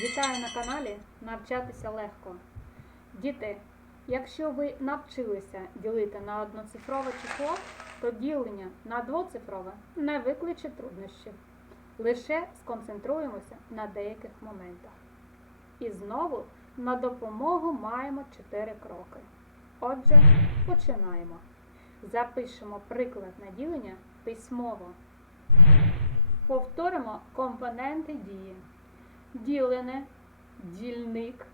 Вітаю на каналі Навчатися легко. Діти, якщо ви навчилися ділити на одноцифрове число, то ділення на двоцифрове не викличе труднощів. Лише сконцентруємося на деяких моментах. І знову на допомогу маємо 4 кроки. Отже, починаємо. Запишемо приклад на ділення письмово. Повторимо компоненти дії. Ділене, дільник,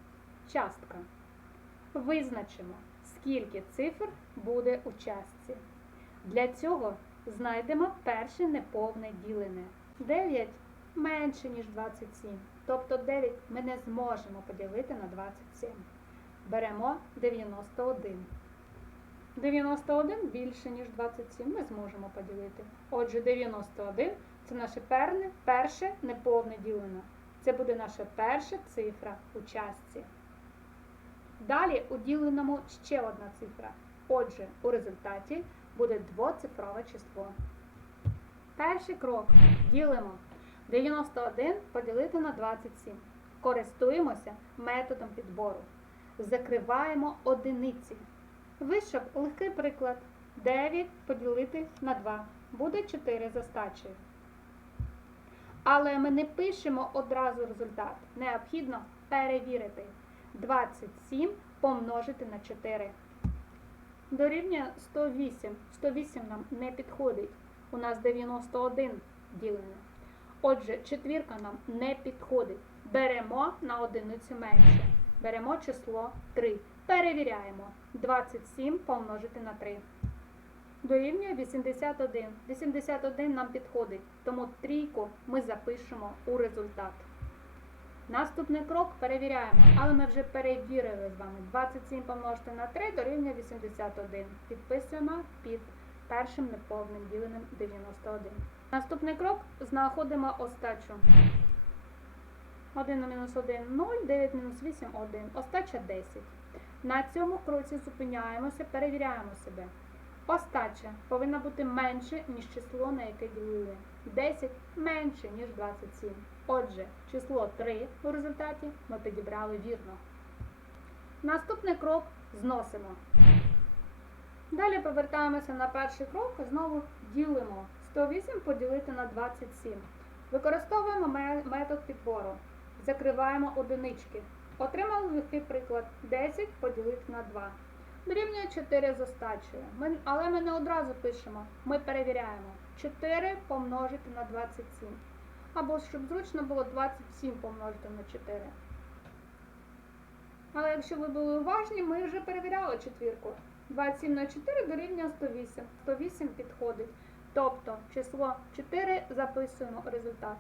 частка. Визначимо, скільки цифр буде у частці. Для цього знайдемо перше неповне ділене. 9 менше, ніж 27. Тобто 9 ми не зможемо поділити на 27. Беремо 91. 91 більше, ніж 27 ми зможемо поділити. Отже, 91 це наше перне, перше неповне ділене. Це буде наша перша цифра у частці. Далі у діленому ще одна цифра. Отже, у результаті буде двоцифрове число. Перший крок ділимо 91 поділити на 27. Користуємося методом підбору. Закриваємо одиниці. Вийшов легкий приклад. 9 поділити на 2. Буде 4 за стачею. Але ми не пишемо одразу результат. Необхідно перевірити. 27 помножити на 4. Дорівнює 108. 108 нам не підходить. У нас 91 ділене. Отже, четвірка нам не підходить. Беремо на одиницю менше. Беремо число 3. Перевіряємо. 27 помножити на 3. Дорівнює 81. 81 нам підходить, тому трійку ми запишемо у результат. Наступний крок перевіряємо, але ми вже перевірили з вами. 27 помножити на 3 дорівнює 81. Підписуємо під першим неповним діленим 91. Наступний крок знаходимо остачу. 1 на мінус 1 0, 9 мінус 8 1. Остача 10. На цьому кроці зупиняємося, перевіряємо себе. Остача повинна бути менше, ніж число, на яке ділили. 10 менше, ніж 27. Отже, число 3 у результаті ми підібрали вірно. Наступний крок зносимо. Далі повертаємося на перший крок і знову ділимо 108 поділити на 27. Використовуємо метод підбору. Закриваємо одинички. Отримали легкий приклад 10 поділити на 2. Дорівнює 4 з остачею. Ми, але ми не одразу пишемо. Ми перевіряємо. 4 помножити на 27. Або, щоб зручно було 27 помножити на 4. Але якщо ви були уважні, ми вже перевіряли четвірку. 27 на 4 дорівнює 108. 108 підходить. Тобто число 4 записуємо результат.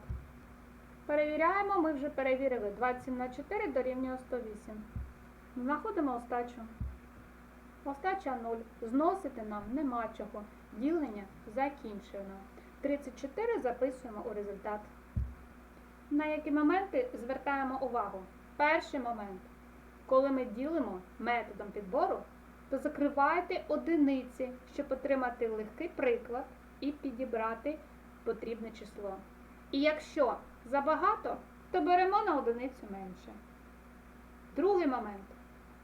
Перевіряємо, ми вже перевірили. 27 на 4 дорівнює 108. Знаходимо остачу. Остача 0. Зносити нам нема чого. Ділення закінчено. 34 записуємо у результат. На які моменти звертаємо увагу? Перший момент. Коли ми ділимо методом підбору, то закривайте одиниці, щоб отримати легкий приклад і підібрати потрібне число. І якщо забагато, то беремо на одиницю менше. Другий момент.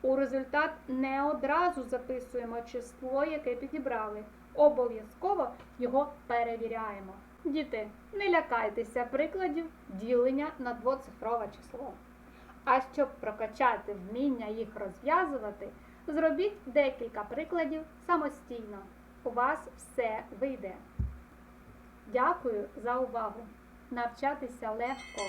У результат не одразу записуємо число, яке підібрали. Обов'язково його перевіряємо. Діти, не лякайтеся прикладів ділення на двоцифрове число. А щоб прокачати вміння їх розв'язувати, зробіть декілька прикладів самостійно. У вас все вийде. Дякую за увагу! Навчатися легко!